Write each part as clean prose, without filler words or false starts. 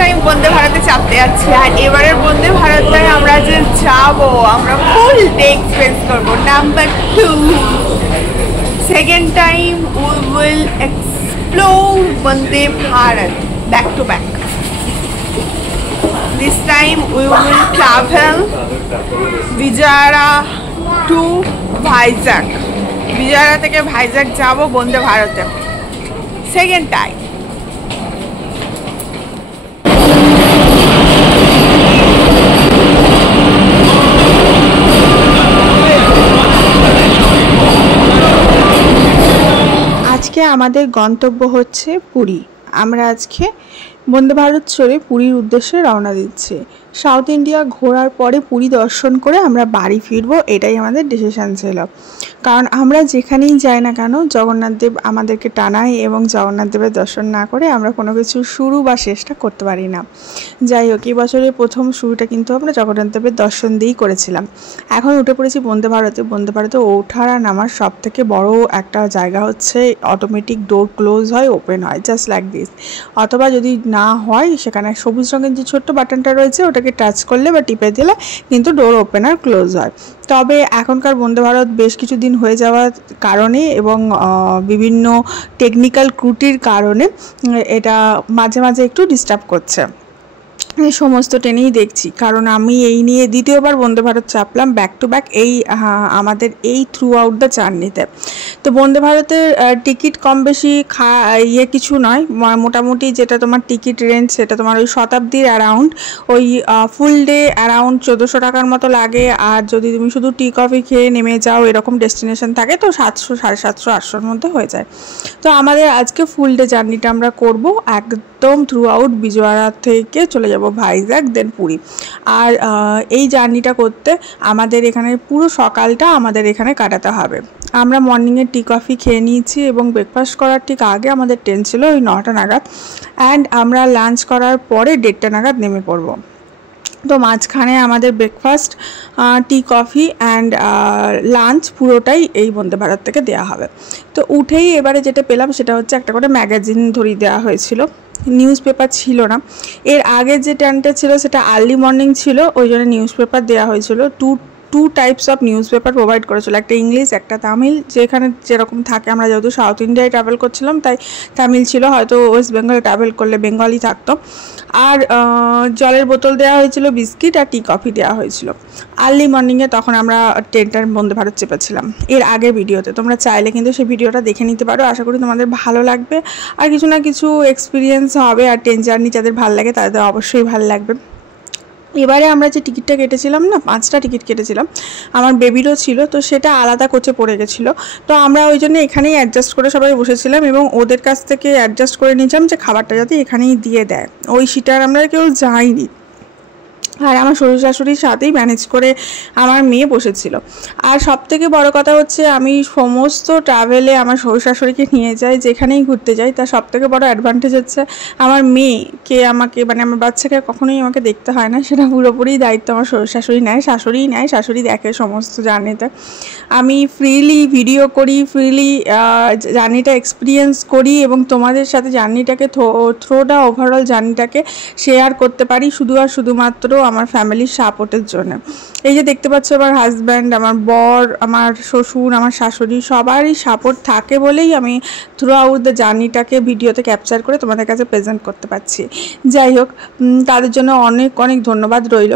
Time বন্দে ভারতে চাপতে যাচ্ছি। আর এবারের বন্দে ভারতটায় আমরা যে যাবো, আমরা ফুল ডে এক্সপেরিয়েন্স করবো। Number 2, second time we will explore Vande Bharat back to back. This time we will travel Vijayawada to Vizag. Vijayawada থেকে ভাইজাগ যাব বন্দে ভারতে সেকেন্ড টাইম। আজকে আমাদের গন্তব্য হচ্ছে পুরী। আমরা আজকে বন্দে ভারত চড়ে পুরীর উদ্দেশ্যে রওনা দিচ্ছি। সাউথ ইন্ডিয়া ঘোরার পরে পুরী দর্শন করে আমরা বাড়ি ফিরবো, এটাই আমাদের ডিসিশন ছিল। কারণ আমরা যেখানেই যাই না কেন জগন্নাথ দেব আমাদেরকে টানায়, এবং জগন্নাথ দেবের দর্শন না করে আমরা কোনো কিছু শুরু বা শেষটা করতে পারি না। যাই হোক, এই বছরের প্রথম শুরুটা কিন্তু আমরা জগন্নাথ দেবের দর্শন দিয়েই করেছিলাম। এখন উঠে পড়েছি বন্দে ভারতে। বন্দে ভারতে ওঠার আর নামার সব থেকে বড় একটা জায়গা হচ্ছে অটোমেটিক ডোর ক্লোজ হয়, ওপেন হয়, জাস্ট লাইক দিস। অথবা যদি না হয়, সেখানে সবুজ রঙের যে ছোট্ট বাটনটা রয়েছে ওটাকে টাচ করলে বা টিপে দিলে কিন্তু ডোর ওপেন আর ক্লোজ হয়। তবে এখনকার বন্দে ভারত বেশ কিছুদিন হয়ে যাওয়ার কারণে এবং বিভিন্ন টেকনিক্যাল ত্রুটির কারণে এটা মাঝে মাঝে একটু ডিস্টার্ব করছে। সমস্ত ট্রেনেই দেখছি, কারণ আমি এই নিয়ে দ্বিতীয়বার Vande Bharat চাপলাম back to back এই আমাদের এই থ্রু আউট দ্য জার্নিতে। তো বন্দে ভারতের টিকিট কম বেশি কিছু নয়, মোটামুটি যেটা তোমার টিকিট রেঞ্জ সেটা তোমার ওই শতাব্দীর অ্যারাউন্ড ওই ফুল ডে অ্যারাউন্ড 1400 টাকার মতো লাগে। আর যদি তুমি শুধু টি কফি খেয়ে নেমে যাও এরকম ডেস্টিনেশন থাকে তো 700, 750, 800-র মধ্যে হয়ে যায়। তো আমাদের আজকে ফুল ডে জার্নিটা আমরা করব একদম থ্রু আউট বিজয়ওয়াড়া থেকে চলে যাব ভাইজ্যাগ, দেন পুরী। আর এই জার্নিটা করতে আমাদের এখানে পুরো সকালটা আমাদের এখানে কাটাতে হবে। আমরা মর্নিংয়ে টি কফি খেয়ে নিয়েছি এবং ব্রেকফাস্ট করার ঠিক আগে আমাদের ট্রেন ছিল ওই 9টা নাগাদ। অ্যান্ড আমরা লাঞ্চ করার পরে 1:30 নাগাদ নেমে পড়ব। তো মাঝখানে আমাদের breakfast, tea coffee and lunch পুরোটাই এই বন্দে ভারত থেকে দেওয়া হবে। তো উঠেই এবারে যেটা পেলাম সেটা হচ্ছে একটা করে ম্যাগাজিন ধরিয়ে দেওয়া হয়েছিল, নিউজ পেপার ছিল না। এর আগে যে ট্রেনটা ছিল সেটা আর্লি মর্নিং ছিল, ওই জন্য নিউজ পেপার দেওয়া হয়েছিল। Two types of newspaper provide করেছিল, একটা ইংলিশ একটা তামিল। যেখানে যেরকম থাকে, আমরা যেহেতু সাউথ ইন্ডিয়ায় ট্রাভেল করছিলাম তাই তামিল ছিল, হয়তো ওয়েস্ট বেঙ্গলে ট্রাভেল করলে বেঙ্গলি থাকতো। আর জলের বোতল দেওয়া হয়েছিল, বিস্কিট আর টি কফি দেওয়া হয়েছিল আর্লি মর্নিংয়ে। তখন আমরা ট্রেনটার বন্দে ভারত চেপেছিলাম এর আগের ভিডিওতে, তোমরা চাইলে কিন্তু সেই ভিডিওটা দেখে নিতে পারো। আশা করি তোমাদের ভালো লাগবে আর কিছু না কিছু এক্সপিরিয়েন্স হবে। আর ট্রেন জার্নি যাদের ভালো লাগে তাদের অবশ্যই ভালো লাগবে। এবারে আমরা যে টিকিটটা কেটেছিলাম না, 5টা টিকিট কেটেছিলাম, আমার বেবিরও ছিল, তো সেটা আলাদা কোচে পড়ে গেছিলো। তো আমরা ওই জন্য এখানেই অ্যাডজাস্ট করে সবাই বসেছিলাম এবং ওদের কাছ থেকে অ্যাডজাস্ট করে নিয়েছিলাম যে খাবারটা যাতে এখানেই দিয়ে দেয়। ওই সিটে আর আমরা কেউ যাইনি। আর আমার শ্বশুর শাশুড়ির সাথেই ম্যানেজ করে আমার মেয়ে বসেছিল। আর সবথেকে বড় কথা হচ্ছে আমি সমস্ত ট্রাভেলে আমার শ্বশুর শাশুড়িকে নিয়ে যাই, যেখানেই ঘুরতে যাই। তার সবথেকে বড় অ্যাডভান্টেজ হচ্ছে আমার মেয়েকে আমাকে মানে আমার বাচ্চাকে কখনোই আমাকে দেখতে হয় না, সেটা পুরোপুরি দায়িত্ব আমার শ্বশুর শাশুড়ি নেয়, শাশুড়ি দেখে সমস্ত জার্নিতে। আমি ফ্রিলি ভিডিও করি, ফ্রিলি জার্নিটা এক্সপিরিয়েন্স করি এবং তোমাদের সাথে জার্নিটাকে থ্রোটা ওভারঅল জার্নিটাকে শেয়ার করতে পারি শুধু আর শুধুমাত্র আমার ফ্যামিলির সাপোর্টের জন্য। এই যে দেখতে পাচ্ছ আমার হাজব্যান্ড, আমার বর, আমার শ্বশুর, আমার শাশুড়ি সবারই সাপোর্ট থাকে বলেই আমি থ্রু আউট দ্য জার্নিটাকে ভিডিওতে ক্যাপচার করে তোমাদের কাছে প্রেজেন্ট করতে পারছি। যাই হোক, তাদের জন্য অনেক অনেক ধন্যবাদ রইল।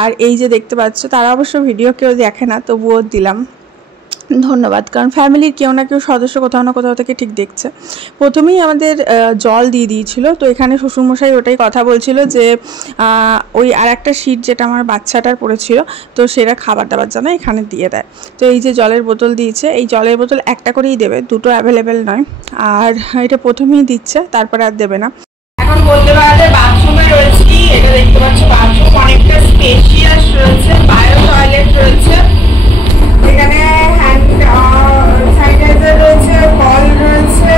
আর এই যে দেখতে পাচ্ছ, তারা অবশ্য ভিডিও কেউ দেখে না, তবুও দিলাম ধন্যবাদ, কারণ ফ্যামিলির কেউ না কেউ সদস্য কোথাও না কোথাও থেকে ঠিক দেখছে। প্রথমেই আমাদের জল দিয়ে দিয়েছিল। তো এখানে শ্বশুরমশাই ওটাই কথা বলছিল যে ওই আর একটা সিট যেটা আমার বাচ্চাটার পড়েছিল, তো সেটা খাবার দাবার যেন এখানে দিয়ে দেয়। তো এই যে জলের বোতল দিয়েছে, এই জলের বোতল একটা করেই দেবে, দুটো অ্যাভেলেবেল নয়। আর এটা প্রথমেই দিচ্ছে, তারপরে আর দেবে না। এখন বলতে পারলে বাথরুমে রয়েছি, এটা দেখতে পাচ্ছ বাথরুম অনেকটা স্পেশিয়াস রয়েছে, বায়ো টয়লেট রয়েছে, এখানে হ্যান্ড স্যানিটাইজার রয়েছে, কল রয়েছে,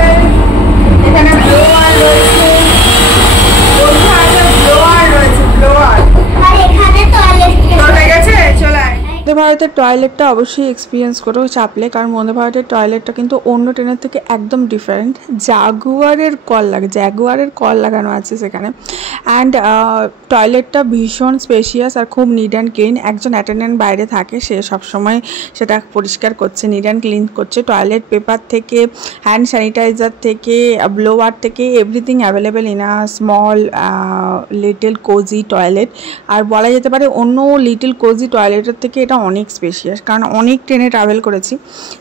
এখানে ব্লোয়ার রয়েছে, ব্লোয়ার রয়েছে, ব্লোয়ার। আর এখানে টয়লেট হয়ে গেছে। চলে আয়। ভারত ভারতের টয়লেটটা অবশ্যই এক্সপিরিয়েন্স করো চাপলে, কারণ বন্দে ভারতের টয়লেটটা কিন্তু অন্য ট্রেনের থেকে একদম ডিফারেন্ট। জাগুয়ারের কল লাগানো আছে সেখানে। অ্যান্ড টয়লেটটা ভীষণ স্পেশিয়াস আর খুব নিট অ্যান্ড ক্লিন। একজন অ্যাটেন্ডেন্ট বাইরে থাকে, সে সবসময় সেটা পরিষ্কার করছে, নিট অ্যান্ড ক্লিন করছে। টয়লেট পেপার থেকে, হ্যান্ড স্যানিটাইজার থেকে, ব্লোয়ার থেকে, everything available in a small little cosy toilet. আর বলা যেতে পারে অন্য লিটল কোজি টয়লেটের থেকে এটা অনেক স্পেশিয়াস, কারণ অনেক ট্রেনে ট্রাভেল করেছি।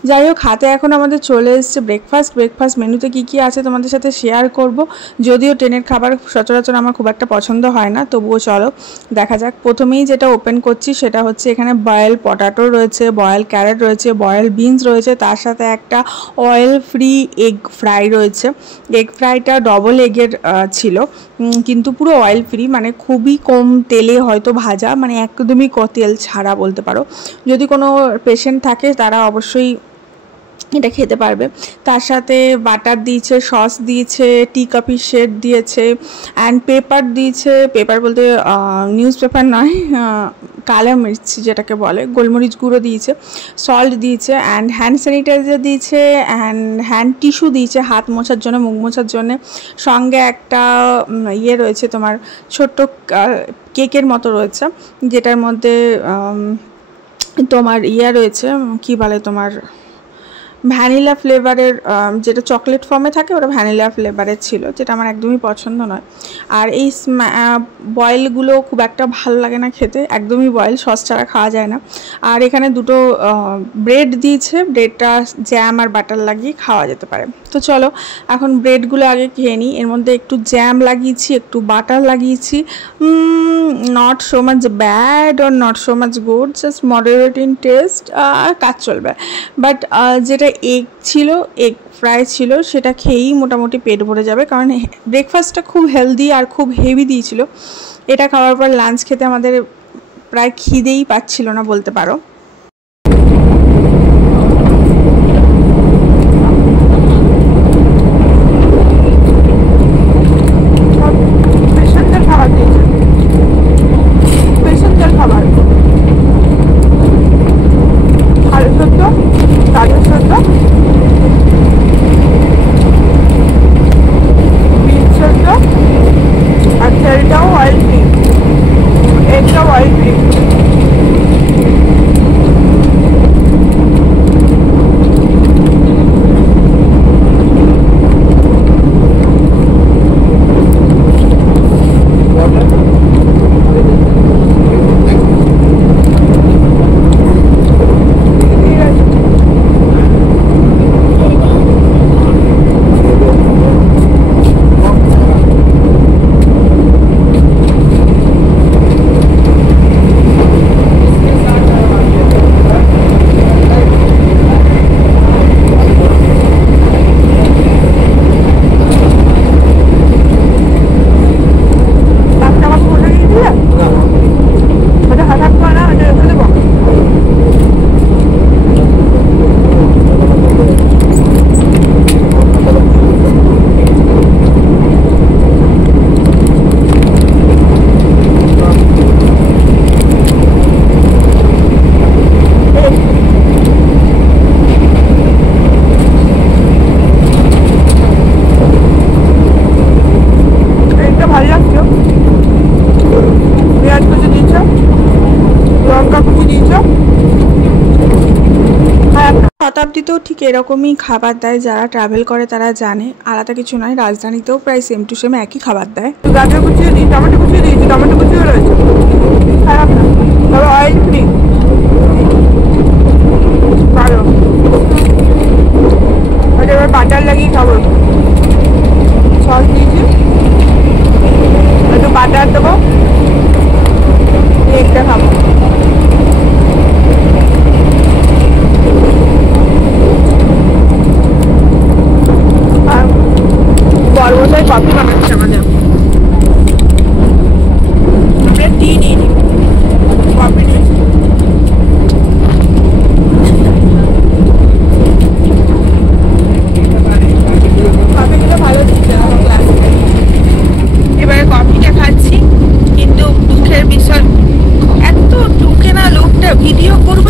যাই হোক, হাতে এখন আমাদের চলে এসছে ব্রেকফাস্ট মেনুতে কী কী আছে তোমাদের সাথে শেয়ার করব। যদিও ট্রেনের খাবার সচরাচর আমার খুব একটা পছন্দ হয় না, তবুও চলো দেখা যাক। প্রথমেই যেটা ওপেন করছি সেটা হচ্ছে এখানে বয়েল পটাটো রয়েছে, বয়েল ক্যারেট রয়েছে, বয়েল বিনস রয়েছে, তার সাথে একটা অয়েল ফ্রি এগ ফ্রাই রয়েছে। এগ ফ্রাইটা ডবল এগের ছিল, কিন্তু পুরো অয়েল ফ্রি, মানে খুবই কম তেলে হয়তো ভাজা, মানে একদমই তেল ছাড়া বলতে পারো। যদি কোনো পেশেন্ট থাকে তারা অবশ্যই এটা খেতে পারবে। তার সাথে বাটার দিয়েছে, সস দিয়েছে, টি কফি শেড দিয়েছে, অ্যান্ড পেপার দিয়েছে। পেপার বলতে নিউজ পেপার নয়, কালা মির্চি যেটাকে বলে, গোলমরিচ গুঁড়ো দিয়েছে, সল্ট দিয়েছে, অ্যান্ড হ্যান্ড স্যানিটাইজার দিয়েছে, অ্যান্ড হ্যান্ড টিস্যু দিয়েছে হাত মোছার জন্য, মুখ মোছার জন্য। সঙ্গে একটা ইয়ে রয়েছে তোমার ছোট্ট কেকের মতো রয়েছে, যেটার মধ্যে তোমার ইয়ে রয়েছে, কি বলে তোমার ভ্যানিলা ফ্লেভারের, যেটা চকলেট ফর্মে থাকে ওটা ভ্যানিলা ফ্লেভারের ছিল, যেটা আমার একদমই পছন্দ নয়। আর এই বয়েলগুলো খুব একটা ভালো লাগে না খেতে, একদমই বয়েল, সস ছাড়া খাওয়া যায় না। আর এখানে দুটো ব্রেড দিয়েছে, ব্রেডটা জ্যাম আর বাটার লাগিয়ে খাওয়া যেতে পারে। তো চলো এখন ব্রেডগুলো আগে খেয়ে নিই। এর মধ্যে একটু জ্যাম লাগিয়েছি, একটু বাটার লাগিয়েছি। Not so much bad or not so much good, just moderate in test, কাজ চলবে। বাট যেটা এগ ছিল, এগ ফ্রাই ছিল, সেটা খেয়েই মোটামুটি পেট ভরে যাবে, কারণ ব্রেকফাস্টটা খুব হেলদি আর খুব হেভি দিয়েছিল। এটা খাওয়ার পর লাঞ্চ খেতে আমাদের প্রায় খিদেই পাচ্ছিল না বলতে পারো। শতাব্দীতেও ঠিক এরকমই খাবার দেয়, যারা ট্রাভেল করে তারা জানে, আলাদা কিছু নয়। রাজধানীতেও প্রায় সেম টু সেম একই খাবার দেয়। গাজর কুচিয়ে দিই, টমেটো কুচিয়ে দিয়েছি, টমেটো কুচিও রয়েছে, খারাপ না, তবে অয়েল ফ্রি, ভালো। এবার বাটার লাগিয়ে খাবো, সস দিয়েছি, একটু বাটার দেবো, একটা খাবো। বড় কফি বানাচ্ছে আমাদের, আমরা টি নিই, কফি নিয়েছি। কফিগুলো ভালো দিচ্ছে গ্লাস। এবারে কফিটা খাচ্ছি, কিন্তু দুঃখের বিষয়, এত দুঃখে না লোকটা ভিডিও করবো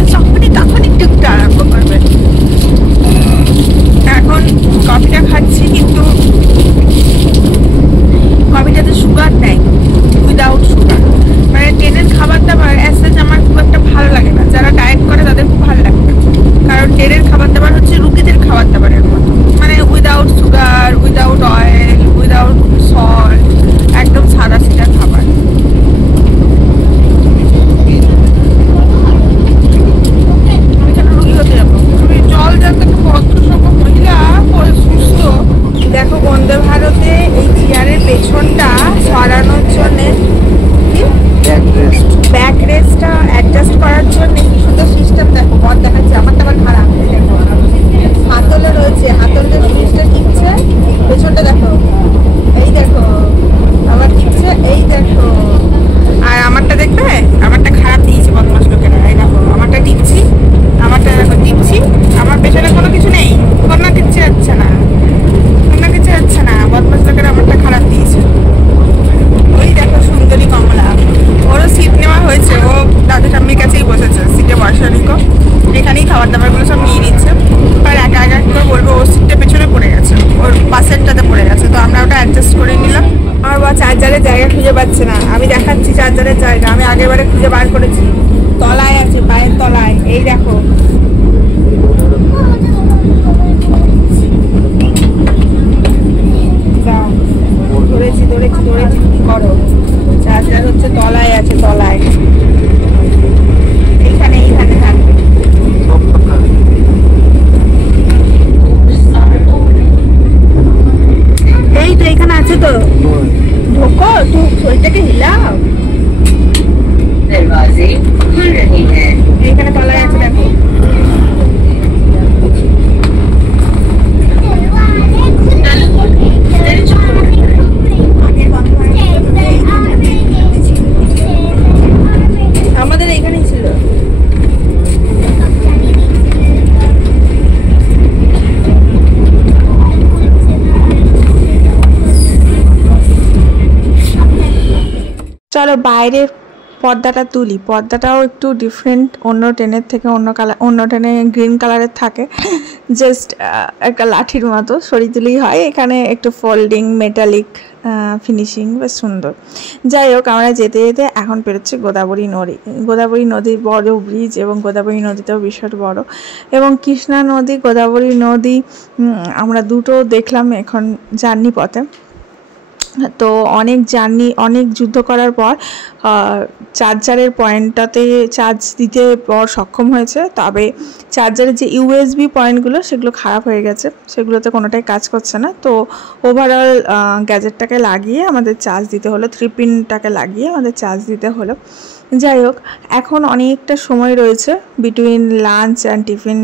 দেখো বন্দে ভারতে এই চেয়ারের পেছনটা সরানোর জন্য ব্যাক রেস্টটা অ্যাডজাস্ট করার জন্য কি সুন্দর সিস্টেম। দেখো বর দেখাচ্ছে, আমারটা আবার খারাপ। দেখো হাতলে রয়েছে, হাতলটা জিনিসটা টিপছে, পেছনটা দেখো, এই দেখো আবার টিপছে, এই দেখো। আর আমারটা দেখবে, আমারটা খারাপ দিয়েছে বদমাস লোকেরা। এই দেখো আমারটা টিপছি, আমারটা দেখো টিপছি, আমার পেছনে কোনো কিছু নেই, কোনো কিছু যাচ্ছে না, কোনো কিছু যাচ্ছে না। বদমাস লোকেরা আমারটা খারাপ দিয়েছে। ওই দেখো সুন্দরী কমলা, ওরও সিট নেওয়া হয়েছে, ও দাদু ঠাম্মির কাছেই বসেছে, সিটে বসা নিকো, এখানেই খাবার দাবারগুলো সব নিয়ে নিচ্ছে। আর একা একা করে বলবো, ওর সিটটা পেছনে পড়ে গেছে, ওর পাশেরটাতে পড়ে গেছে, তো আমরা ওটা অ্যাডজাস্ট করে নিলাম। আমার বা চার্জারের জায়গা খুঁজে পাচ্ছে না, আমি দেখাচ্ছি চার্জারের জায়গা, আমি আগেরবারে খুঁজে বার করেছি, তলায় আছে, পায়ের তলায়, এই দেখো। ধরেছি ধরেছি ধরেছি, কি করো, চার্জার হচ্ছে তলায় আছে, তলায়, এইখানে এইখানে থাকবে। এই তো এখানে আছে, তো ঢোকো, তুই ওইটাকে হিলাও, এইখানে তলায় আছে দেখো। আমাদের এইখানেই ছিল। চলো বাইরের পর্দাটা তুলি, পর্দাটাও একটু ডিফারেন্ট, অন্য ট্রেনের থেকে অন্য কালার, অন্য ট্রেনে গ্রিন কালারের থাকে, জাস্ট একটা লাঠির মতো সরিয়ে দিলেই হয়, এখানে একটু ফোল্ডিং মেটালিক ফিনিশিং, বেশ সুন্দর। যাই হোক, আমরা যেতে যেতে এখন পেরোচ্ছে গোদাবরী নদী। গোদাবরী নদীর বড় ব্রিজ, এবং গোদাবরী নদীটাও বিশাল বড়, এবং কৃষ্ণা নদী, গোদাবরী নদী আমরা দুটো দেখলাম এখন জার্নি পথে। তো অনেক জার্নি, অনেক যুদ্ধ করার পর চার্জারের পয়েন্টটাতে চার্জ দিতে পর সক্ষম হয়েছে, তবে চার্জারের যে ইউএসবি পয়েন্টগুলো সেগুলো খারাপ হয়ে গেছে, সেগুলোতে কোনোটাই কাজ করছে না। তো ওভারঅল গ্যাজেটটাকে লাগিয়ে আমাদের চার্জ দিতে হলো, 3 পিনটাকে লাগিয়ে আমাদের চার্জ দিতে হলো। যাই হোক, এখন অনেকটা সময় রয়েছে between lunch and tiffin.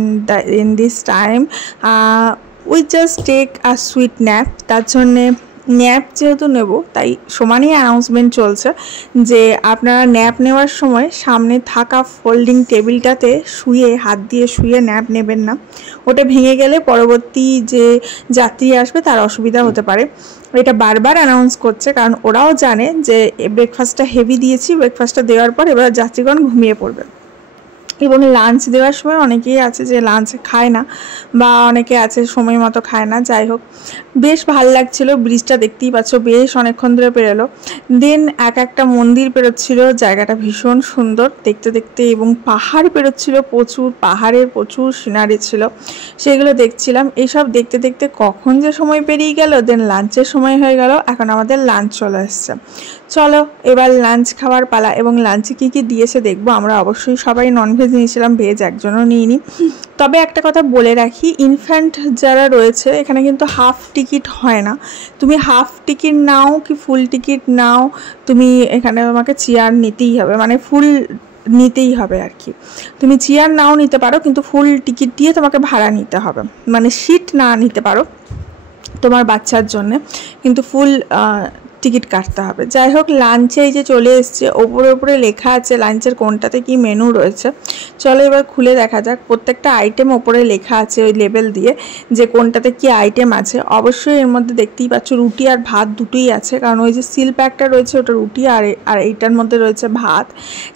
In this time we just take a sweet nap. তার জন্যে ন্যাপ যেহেতু নেব, তাই সমানই অ্যানাউন্সমেন্ট চলছে যে আপনারা ন্যাপ নেওয়ার সময় সামনে থাকা ফোল্ডিং টেবিলটাতে শুয়ে, হাত দিয়ে শুয়ে ন্যাপ নেবেন না, ওটা ভেঙে গেলে পরবর্তী যে যাত্রী আসবে তার অসুবিধা হতে পারে। এটা বারবার অ্যানাউন্স করছে, কারণ ওরাও জানে যে ব্রেকফাস্টটা হেভি দিয়েছি, ব্রেকফাস্টটা দেওয়ার পর এবার যাত্রীগণ ঘুমিয়ে পড়বে। এবং লাঞ্চ দেওয়ার সময় অনেকেই আছে যে লাঞ্চ খায় না, বা অনেকে আছে সময় মতো খায় না। যাই হোক, বেশ ভালো লাগছিল, ব্রিজটা দেখতেই পাচ্ছ, বেশ অনেকক্ষণ ধরে পেরোলো। দেন এক একটা মন্দির পেরোচ্ছিল, জায়গাটা ভীষণ সুন্দর দেখতে দেখতে, এবং পাহাড় পেরোচ্ছিল, প্রচুর পাহাড়ের প্রচুর সিনারি ছিল, সেগুলো দেখছিলাম। এইসব দেখতে দেখতে কখন যে সময় পেরিয়ে গেল, দেন লাঞ্চের সময় হয়ে গেল, এখন আমাদের লাঞ্চ চলে এসছে। চলো এবার লাঞ্চ খাওয়ার পালা। এবং লাঞ্চে কী কী দিয়েছে দেখবো। আমরা অবশ্যই সবাই ননভেজ নিয়েছিলাম, ভেজ একজনও নিইনি। তবে একটা কথা বলে রাখি, ইনফ্যান্ট যারা রয়েছে এখানে কিন্তু হাফ টিকিট হয় না। তুমি হাফ টিকিট নাও কি ফুল টিকিট নাও, তুমি এখানে তোমাকে চেয়ার নিতেই হবে, মানে ফুল নিতেই হবে আর কি। তুমি চেয়ার নাও নিতে পারো, কিন্তু ফুল টিকিট দিয়ে তোমাকে ভাড়া নিতে হবে, মানে সিট না নিতে পারো তোমার বাচ্চার জন্যে, কিন্তু ফুল টিকিট কাটতে হবে। যাই হোক, লাঞ্চে এই যে চলে এসছে, ওপরে ওপরে লেখা আছে লাঞ্চের কোনটাতে কি মেনু রয়েছে। চলো এবার খুলে দেখা যাক। প্রত্যেকটা আইটেম ওপরে লেখা আছে ওই লেবেল দিয়ে যে কোনটাতে কি আইটেম আছে। অবশ্যই এর মধ্যে দেখতেই পাচ্ছ রুটি আর ভাত দুটোই আছে, কারণ ওই যে সিল প্যাকটা রয়েছে ওটা রুটি, আর এইটার মধ্যে রয়েছে ভাত,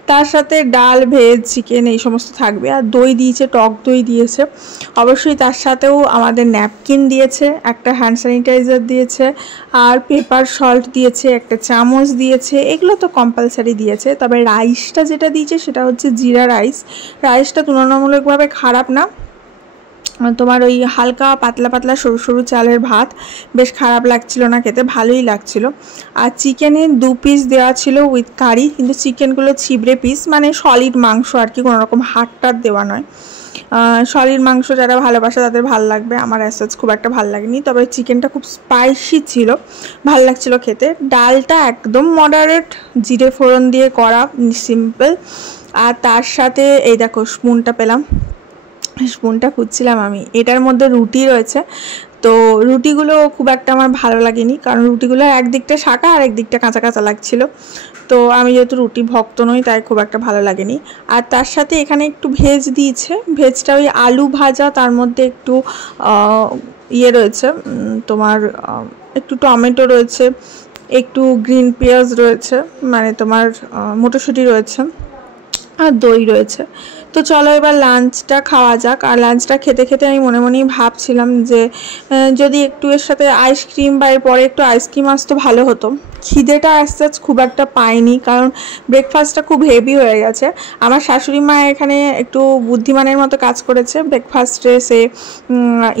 তার সাথে ডাল, ভেজ, চিকেন এই সমস্ত থাকবে। আর দই দিয়েছে, টক দই দিয়েছে। অবশ্যই তার সাথেও আমাদের ন্যাপকিন দিয়েছে, একটা হ্যান্ড স্যানিটাইজার দিয়েছে, আর পেপার সল্ট দিয়েছে, একটা চামচ দিয়েছে, এগুলো তো কম্পালসারি দিয়েছে। তবে রাইসটা যেটা দিয়েছে সেটা হচ্ছে জিরা রাইস। রাইসটা তুলনামূলকভাবে খারাপ না, তোমার ওই হালকা পাতলা পাতলা সরু সরু চালের ভাত, বেশ খারাপ লাগছিল না খেতে, ভালোই লাগছিল। আর চিকেনের 2 পিস দেওয়া ছিল উইথ কারি, কিন্তু চিকেনগুলো ছিবড়ে পিস, মানে সলিড মাংস আর কি, কোনো রকম হাড় টাড় দেওয়া নয়। সলিড মাংস যারা ভালোবাসে তাদের ভালো লাগবে, আমার অ্যাসাজ খুব একটা ভালো লাগেনি, তবে চিকেনটা খুব স্পাইসি ছিল, ভালো লাগছিল খেতে। ডালটা একদম মডারেট, জিরে ফোড়ন দিয়ে করা, সিম্পল। আর তার সাথে এই দেখো স্পুনটা পেলাম, স্পুনটা খুঁজছিলাম আমি, এটার মধ্যে রুটি রয়েছে। তো রুটিগুলো খুব একটা আমার ভালো লাগেনি, কারণ রুটিগুলো একদিকটা শাঁকা আর একদিকটা কাঁচা কাঁচা লাগছিল। তো আমি যেহেতু রুটি ভক্ত নই তাই খুব একটা ভালো লাগেনি। আর তার সাথে এখানে একটু ভেজ দিয়েছে, ভেজটা ওই আলু ভাজা, তার মধ্যে একটু ইয়ে রয়েছে তোমার, একটু টমেটো রয়েছে, একটু গ্রিন পেঁয়াজ রয়েছে, মানে তোমার মটরশুঁটি রয়েছে, আর দই রয়েছে। তো চলো এবার লাঞ্চটা খাওয়া যাক। আর লাঞ্চটা খেতে খেতে আমি মনে মনেই ভাবছিলাম যে যদি একটু এর সাথে আইসক্রিম বা এর পরে একটু আইসক্রিম আসতো ভালো হতো। খিদেটা আস্তে আস্তে খুব একটা পাইনি, কারণ ব্রেকফাস্টটা খুব হেভি হয়ে গেছে। আমার শাশুড়ি মা এখানে একটু বুদ্ধিমানের মতো কাজ করেছে, ব্রেকফাস্টে সে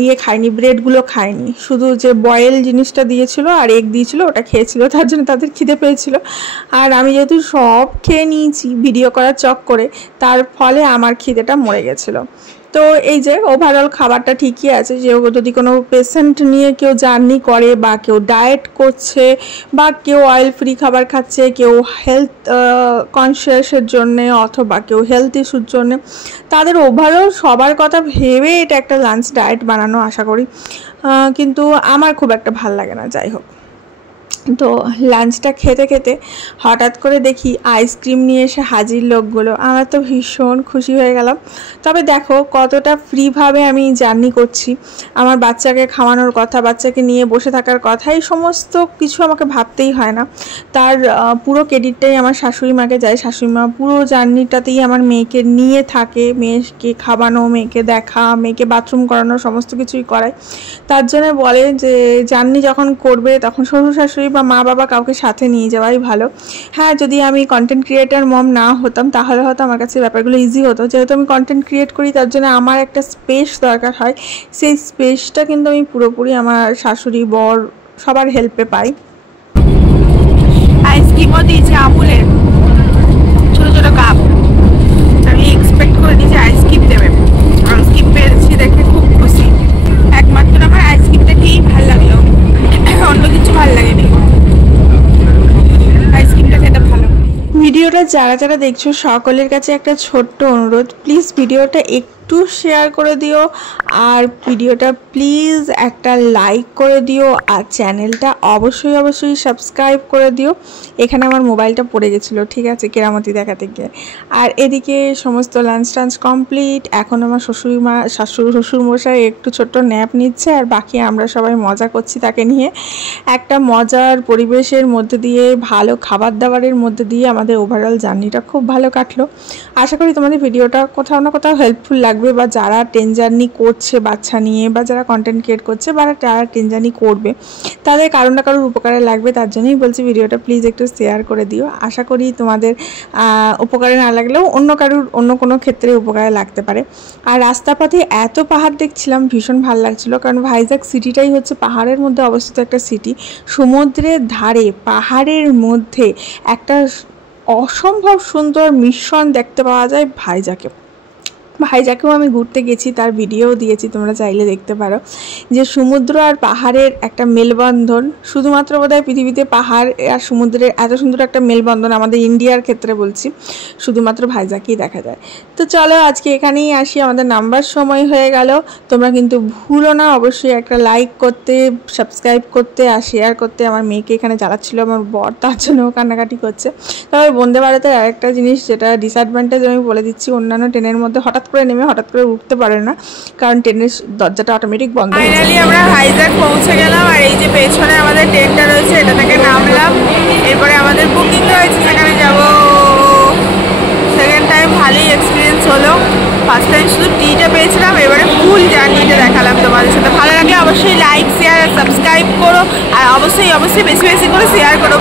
ইয়ে খায়নি, ব্রেডগুলো খায়নি, শুধু যে বয়েল জিনিসটা দিয়েছিল আর এগ দিয়েছিল ওটা খেয়েছিল, তার জন্য তাদের খিদে পেয়েছিল। আর আমি যেহেতু সব খেয়ে নিয়েছি ভিডিও করার চক্করে, তার ফলে আমার খিদেটা মরে গেছিলো। তো এই যে ওভারঅল খাবারটা ঠিকই আছে, যে যদি কোনো পেশেন্ট নিয়ে কেউ জার্নি করে বা কেউ ডায়েট করছে বা কেউ অয়েল ফ্রি খাবার খাচ্ছে, কেউ হেলথ কনসিয়াসের জন্যে অথবা কেউ হেলথ ইস্যুর জন্যে, তাদের ওভারঅল সবার কথা ভেবে এটা একটা লাঞ্চ ডায়েট বানানো আশা করি। কিন্তু আমার খুব একটা ভাল লাগে না, যাই হোক। তো লাঞ্চটা খেতে খেতে হঠাৎ করে দেখি আইসক্রিম নিয়ে এসে হাজির লোকগুলো, আমার তো ভীষণ খুশি হয়ে গেলাম। তবে দেখো কতটা ফ্রিভাবে আমি জার্নি করছি, আমার বাচ্চাকে খাওয়ানোর কথা, বাচ্চাকে নিয়ে বসে থাকার কথা, এই সমস্ত কিছু আমাকে ভাবতেই হয় না। তার পুরো ক্রেডিটটাই আমার শাশুড়ি মাকে যায়। শাশুড়ি মা পুরো জার্নিটাতেই আমার মেয়েকে নিয়ে থাকে, মেয়েকে খাওয়ানো, মেয়েকে দেখা, মেয়েকে বাথরুম করানো, সমস্ত কিছুই করায়। তার জন্য বলে যে জার্নি যখন করবে তখন শ্বশুর শাশুড়ি বা মা বাবা কাউকে সাথে নিয়ে যাওয়াই ভালো। হ্যাঁ, যদি আমি কন্টেন্ট ক্রিয়েটার মম না হতাম তাহলে হয়তো আমার কাছে ব্যাপারগুলো ইজি হতো, যেহেতু আমি কন্টেন্ট ক্রিয়েট করি তার জন্য আমার একটা স্পেস দরকার হয়, সেই স্পেসটা কিন্তু আমি পুরোপুরি আমার শাশুড়ি বর সবার হেল্পে পাই। আইসক্রিমও দিয়েছে আমুলের ছোটো ছোটো কাপ, আমি এক্সপেক্ট করে দিয়েছি আইসক্রিম দেবে, আইসক্রিম পেয়েছি দেখে খুব খুশি। একমাত্র আমার আইসক্রিমটা খেয়েই ভালো লাগলো, অন্য কিছু ভালো লাগেনি, আইসক্রিমটা খেতে ভালো। ভিডিওটা যারা যারা দেখছো সকলের কাছে একটা ছোট্ট অনুরোধ, প্লিজ ভিডিওটা একটু শেয়ার করে দিও, আর ভিডিওটা প্লিজ একটা লাইক করে দিও, আর চ্যানেলটা অবশ্যই অবশ্যই সাবস্ক্রাইব করে দিও। এখানে আমার মোবাইলটা পড়ে গেছিলো, ঠিক আছে, কেরামতি দেখাতে গিয়ে। আর এদিকে সমস্ত লাঞ্চ টাঞ্চ কমপ্লিট, এখন আমার শ্বশুরমশাই একটু ছোট্ট ন্যাপ নিচ্ছে, আর বাকি আমরা সবাই মজা করছি তাকে নিয়ে। একটা মজার পরিবেশের মধ্যে দিয়ে, ভালো খাবার দাবারের মধ্যে দিয়ে আমাদের ওভারঅল জার্নিটা খুব ভালো কাটলো। আশা করি তোমাদের ভিডিওটা কোথাও না কোথাও হেল্পফুল লাগবে, বা যারা ট্রেন জার্নি করছে বাচ্চা নিয়ে, বা যারা কন্টেন্ট ক্রিয়েট করছে, বা যারা ট্রেন জার্নি করবে, তাদের কারোর না কারোর উপকারে লাগবে। তার জন্যই বলছি ভিডিওটা প্লিজ একটু শেয়ার করে দিও। আশা করি তোমাদের উপকারে না লাগলেও অন্য কারোর অন্য কোনো ক্ষেত্রে উপকারে লাগতে পারে। আর রাস্তার পথে এত পাহাড় দেখছিলাম, ভীষণ ভালো লাগছিলো, কারণ ভাইজ্যাক সিটিটাই হচ্ছে পাহাড়ের মধ্যে অবস্থিত একটা সিটি, সমুদ্রের ধারে পাহাড়ের মধ্যে একটা অসম্ভব সুন্দর মিশ্রণ দেখতে পাওয়া যায় ভাইজ্যাকেও আমি ঘুরতে গেছি, তার ভিডিও দিয়েছি, তোমরা চাইলে দেখতে পারো, যে সমুদ্র আর পাহাড়ের একটা মেলবন্ধন, শুধুমাত্র বোধহয় পৃথিবীতে পাহাড় আর সমুদ্রের এত সুন্দর একটা মেলবন্ধন আমাদের ইন্ডিয়ার ক্ষেত্রে বলছি, শুধুমাত্র ভাইজ্যাকেই দেখা যায়। তো চলো আজকে এখানেই আসি, আমাদের নাম্বার সময় হয়ে গেল। তোমরা কিন্তু ভুলো না অবশ্যই একটা লাইক করতে, সাবস্ক্রাইব করতে আর শেয়ার করতে। আমার মেয়েকে এখানে চালাচ্ছিল আমার বর, তার জন্য ও কান্নাকাটি করছে। তবে বন্দে ভারতের আরেকটা জিনিস যেটা ডিসঅ্যাডভান্টেজ আমি বলে দিচ্ছি, অন্যান্য ট্রেনের মধ্যে হঠাৎ করে নেমে হঠাৎ করে উঠতে পারে না, কারণ ট্রেনের দরজাটা অটোমেটিক বন্ধ। ফাইনালি আমরা ভাইজ্যাক পৌঁছে গেলাম, আর এই যে পেছনে আমাদের ট্রেনটা রয়েছে, এটা থেকে নামলাম, এরপরে আমাদের বুকিং রয়েছে, সেখানে যাব। সেকেন্ড টাইম ভালোই এক্সপিরিয়েন্স হলো, ফার্স্ট টাইম শুধু টিটা পেয়েছিলাম, এবারে ফুল জার্নিটা দেখালাম তোমাদের সাথে। ভালো লাগলে অবশ্যই লাইক শেয়ার আর সাবস্ক্রাইব করো, আর অবশ্যই বেশি বেশি করে শেয়ার করো।